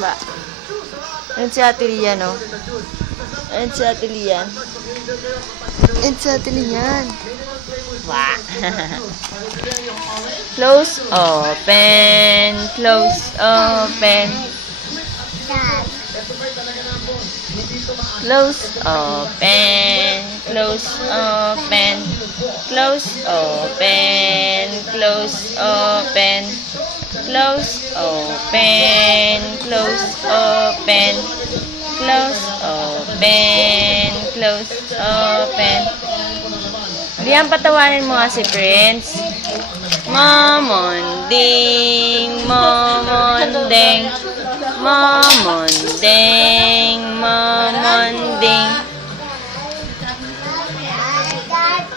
Ba? Ayun si Ate Lian, no? Ayun si Ate Lian. Ayun si Ate Lian. Wah! Close, open, close, open. Close, open, close, open, close, open, close, open, close, open, close, open, close, open, close, open. Lian, patawanin mo nga si Prince. Momonding, momonding, momonding, momonding,